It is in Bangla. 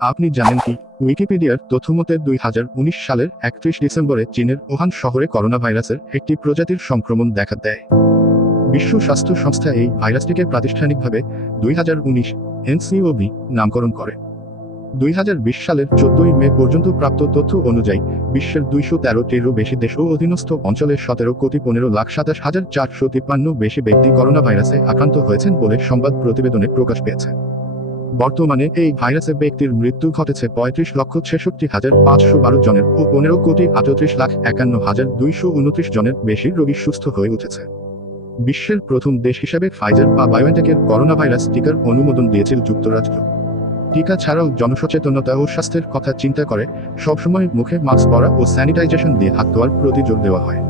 আপনি জানেন কি, উইকিপিডিয়ার তথ্যমতে 2019 সালের 31 ডিসেম্বরে চীনের ওহান শহরে করোনা ভাইরাসের একটি প্রজাতির সংক্রমণ দেখা দেয়। বিশ্ব স্বাস্থ্য সংস্থা এই ভাইরাসটিকে প্রাতিষ্ঠানিকভাবে 2019 এনসিওভি নামকরণ করে। 2020 সালের 14 মে পর্যন্ত প্রাপ্ত তথ্য অনুযায়ী বিশ্বের 213টিরও বেশি দেশ ও অধীনস্থ অঞ্চলের 17,15,27,453 বেশি ব্যক্তি করোনা ভাইরাসে আক্রান্ত হয়েছেন বলে সংবাদ প্রতিবেদনে প্রকাশ পেয়েছে। বর্তমানে এই ভাইরাসে ব্যক্তির মৃত্যু ঘটেছে 35,66,512 জনের ও 15,38,51,229 জনের বেশি রোগী সুস্থ হয়ে উঠেছে। বিশ্বের প্রথম দেশ হিসেবে ফাইজার বা বায়োএনটেকের করোনা ভাইরাস টিকার অনুমোদন দিয়েছিল যুক্তরাষ্ট্র। টিকা ছাড়াও জনসচেতনতা ও স্বাস্থ্যের কথা চিন্তা করে সবসময় মুখে মাস্ক পরা ও স্যানিটাইজেশন দিয়ে হাত ধোয়ার প্রতি জোর দেওয়া হয়।